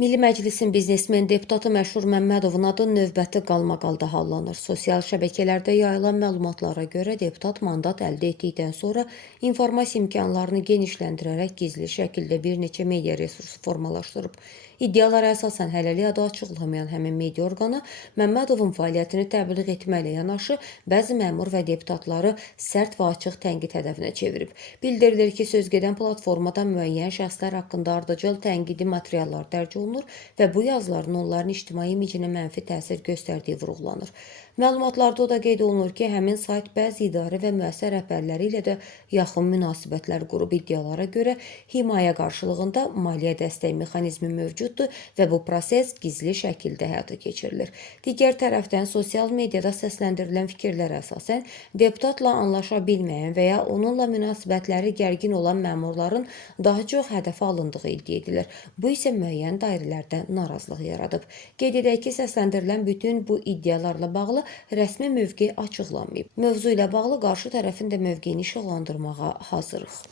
Milli Məclisin biznesmen deputatı Məşhur Məmmədovun adı növbəti qalmaqalda hallanır. Sosial şəbəkələrdə yayılan məlumatlara görə deputat mandat əldə etdikdən sonra informasiya imkanlarını genişləndirərək gizli şəkildə bir neçə media resursu formalaşdırıb. İddialara əsasən hələlik adı açıqlamayan həmin media orqanı Məmmədovun fəaliyyətini təbliğ etməklə yanaşı bəzi məmur və deputatları sərt və açıq tənqid hədəfinə çevirib. Bildirilir ki, sözgedən platformada müəyyən şəxslər haqqında ardıcıl tənqidi materiallar dərc olunur və bu yazıların onların ictimai imicinə mənfi təsir göstərdiyi vurğulanır. Məlumatlarda o da qeyd olunur ki, həmin sayt bəzi idarə və müəssisə rəhbərləri ilə də yaxın münasibətlər qurub. İddialara görə himayə qarşılığında maliyyə dəstək mexanizmi mövcuddur və bu proses gizli şəkildə həyata keçirilir. Digər tərəfdən sosial mediada səsləndirilən fikirlərə əsasən deputatla anlaşa bilməyən və ya onunla münasibətləri gərgin olan məmurların daha çox hədəfə alındığı iddia edilir. Bu isə müəyyən dairələrdə narazılıq yaradıb. Qeyd edək ki, səsləndirilən bütün bu iddialarla bağlı rəsmi mövqe açıqlanmayıb. Mövzu ilə bağlı qarşı tərəfin də mövqeyini işıqlandırmağa hazırıq.